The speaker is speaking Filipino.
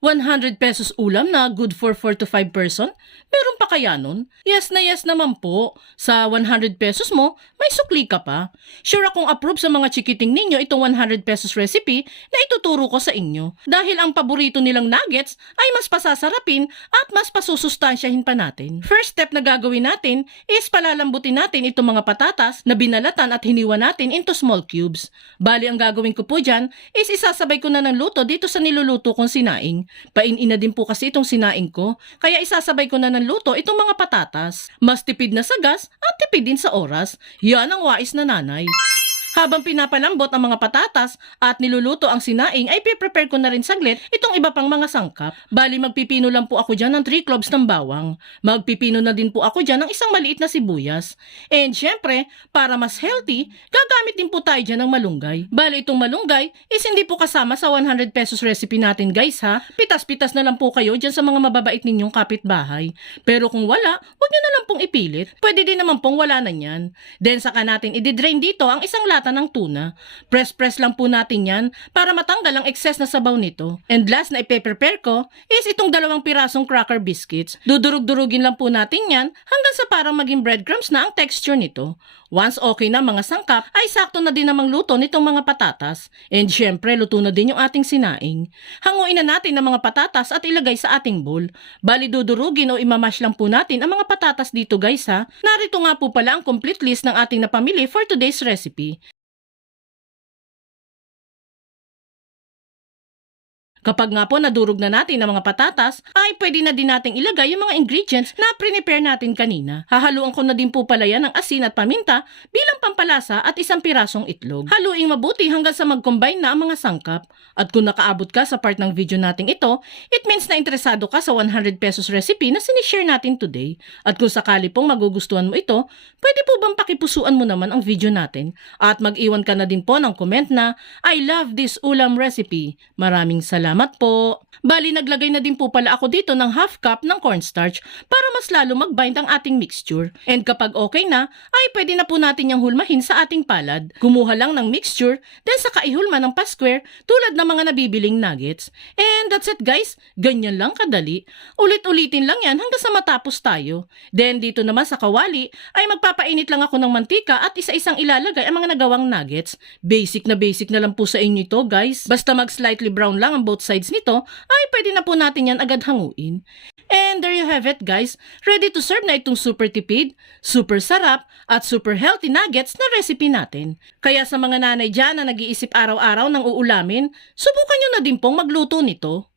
100 pesos ulam na good for 4 to 5 person? Meron pa kaya nun? Yes na yes naman po. Sa 100 pesos mo, may sukli ka pa. Sure akong approve sa mga chikiting ninyo itong 100 pesos recipe na ituturo ko sa inyo. Dahil ang paborito nilang nuggets ay mas pasasarapin at mas pasusustansyahin pa natin. First step na gagawin natin is palalambutin natin itong mga patatas na binalatan at hiniwa natin into small cubes. Bali ang gagawin ko po dyan is isasabay ko na ng luto dito sa niluluto kong sinaing. Pain-ina din po kasi itong sinaing ko, kaya isasabay ko na ng luto itong mga patatas. Mas tipid na sa gas at tipid din sa oras. Yan ang wais na nanay. Habang pinapalambot ang mga patatas at niluluto ang sinaing ay piprepare ko na rin saglit itong iba pang mga sangkap. Bali magpipino lang po ako dyan ng 3 cloves ng bawang. Magpipino na din po ako dyan ng isang maliit na sibuyas. And syempre, para mas healthy, gagamit din po tayo dyan ng malunggay. Bali itong malunggay is hindi po kasama sa 100 pesos recipe natin guys ha. Pitas-pitas na lang po kayo dyan sa mga mababait ninyong kapitbahay. Pero kung wala, huwag nyo na lang pong ipilit. Pwede din naman pong wala na yan. Then saka natin i-drain dito ang isang lata ng tuna. Press lang po natin yan para matanggal ang excess na sabaw nito. And last na ipe-prepare ko is itong 2 pirasong cracker biscuits. Dudurug-durugin lang po natin yan hanggang sa parang maging breadcrumbs na ang texture nito. Once okay na mga sangkap, ay sakto na din namang luto nitong mga patatas. And syempre, luto na din yung ating sinaing. Hanguin na natin ang mga patatas at ilagay sa ating bowl. Bali dudurugin o imamash lang po natin ang mga patatas dito guys ha. Narito nga po pala ang complete list ng ating napamili for today's recipe. Kapag nga po nadurog na natin ang mga patatas, ay pwede na din nating ilagay yung mga ingredients na prepare natin kanina. Hahaluan ko na din po pala yan ng asin at paminta bilang pampalasa at 1 pirasong itlog. Haluin mabuti hanggang sa mag-combine na ang mga sangkap. At kung nakaabot ka sa part ng video nating ito, it means na interesado ka sa 100 pesos recipe na sinishare natin today. At kung sakali pong magugustuhan mo ito, pwede po bang pakipusuan mo naman ang video natin? At mag-iwan ka na din po ng comment na, I love this ulam recipe. Maraming salamat po. Bali naglagay na din po pala ako dito ng half cup ng cornstarch para mas lalo mag-bind ang ating mixture. And kapag okay na, ay pwede na po natin yung hulmahin sa ating palad. Kumuha lang ng mixture, then saka ihulma ng pa-square tulad ng mga nabibiling nuggets. And that's it guys, ganyan lang kadali. Ulit-ulitin lang yan hanggang sa matapos tayo. Then dito naman sa kawali, ay magpapainit lang ako ng mantika at isa-isang ilalagay ang mga nagawang nuggets. Basic na lang po sa inyo ito guys. Basta mag-slightly brown lang ang both sides nito, ay pwede na po natin yan agad hanguin. And there you have it guys, ready to serve na itong super tipid, super sarap, at super healthy nuggets na recipe natin. Kaya sa mga nanay dyan na nag-iisip araw-araw ng uulamin, subukan nyo na din pong magluto nito.